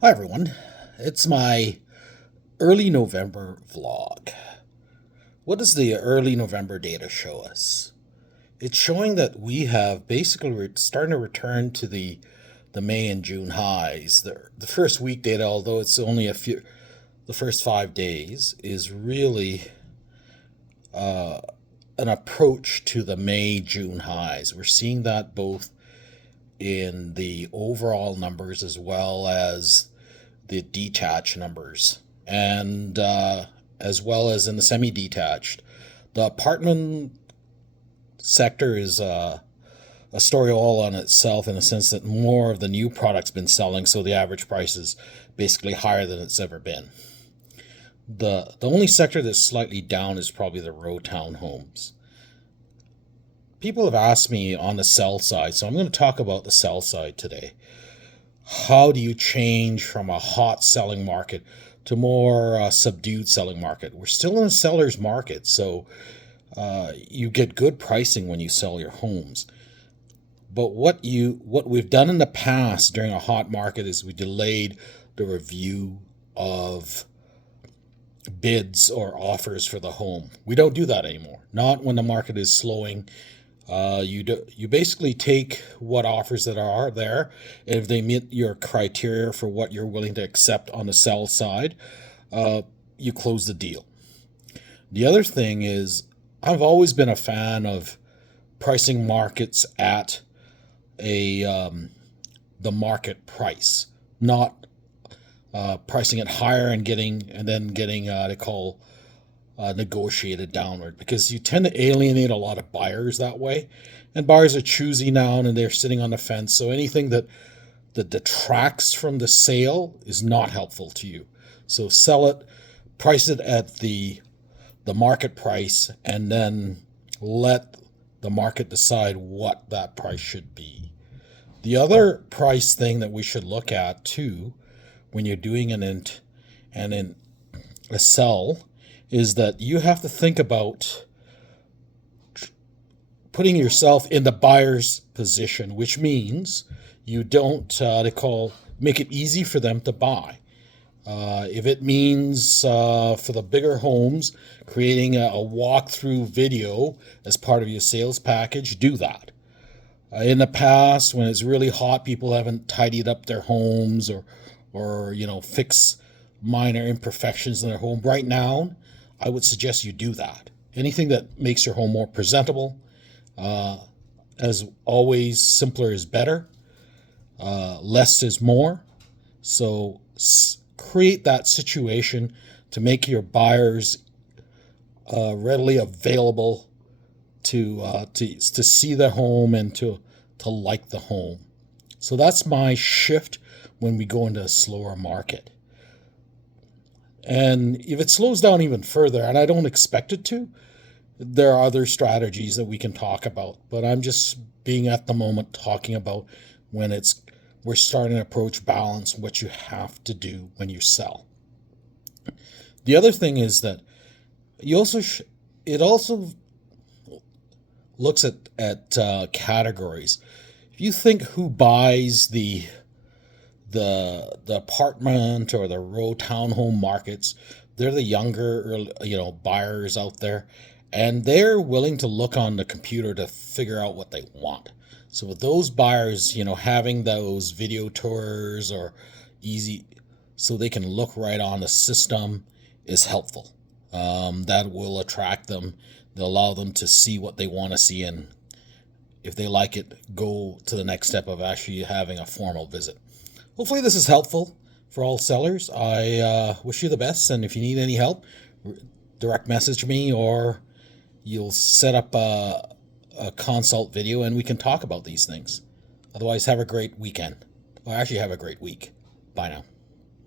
Hi everyone, it's my early November vlog. What does the early November data show us? It's showing that we have basically starting to return to the May and June highs. The first week data, although it's only the first 5 days, is really an approach to the May June highs. We're seeing that both in the overall numbers as well as the detached numbers, and as well as in the semi-detached. The apartment sector is a story all on itself in the sense that more of the new product's been selling, so the average price is basically higher than it's ever been. The only sector that's slightly down is probably the row townhomes. People have asked me on the sell side, so I'm going to talk about the sell side today. How do you change from a hot selling market to more subdued selling market? We're still in a seller's market, so you get good pricing when you sell your homes. But what we've done in the past during a hot market is we delayed the review of bids or offers for the home. We don't do that anymore. Not when the market is slowing. You basically take what offers that are there, and if they meet your criteria for what you're willing to accept on the sell side, you close the deal. The other thing is, I've always been a fan of pricing markets at a the market price, not pricing it higher and then getting they call negotiated downward, because you tend to alienate a lot of buyers that way, and buyers are choosy now and they're sitting on the fence. So anything that detracts from the sale is not helpful to you. So sell it, price it at the market price, and then let the market decide what that price should be. The other price thing that we should look at too when you're doing a sell is that you have to think about putting yourself in the buyer's position, which means you don't make it easy for them to buy. If it means for the bigger homes, creating a walkthrough video as part of your sales package, do that. In the past, when it's really hot, people haven't tidied up their homes or fix minor imperfections in their home. Right now, I would suggest you do that. Anything that makes your home more presentable. As always, simpler is better. Less is more. So create that situation to make your buyers readily available to see the home and to like the home. So that's my shift when we go into a slower market. And if it slows down even further, and I don't expect it to, there are other strategies that we can talk about. But I'm just being at the moment talking about when we're starting to approach balance, what you have to do when you sell. The other thing is that it also looks at categories. If you think who buys the apartment or the row townhome markets, they're the younger buyers out there, and they're willing to look on the computer to figure out what they want. So with those buyers, having those video tours or easy, so they can look right on the system, is helpful. That will attract them. They'll allow them to see what they want to see, and if they like it, go to the next step of actually having a formal visit. Hopefully this is helpful for all sellers. I wish you the best, and if you need any help, direct message me, or you'll set up a consult video and we can talk about these things. Otherwise, have a great weekend. Or actually, have a great week. Bye now.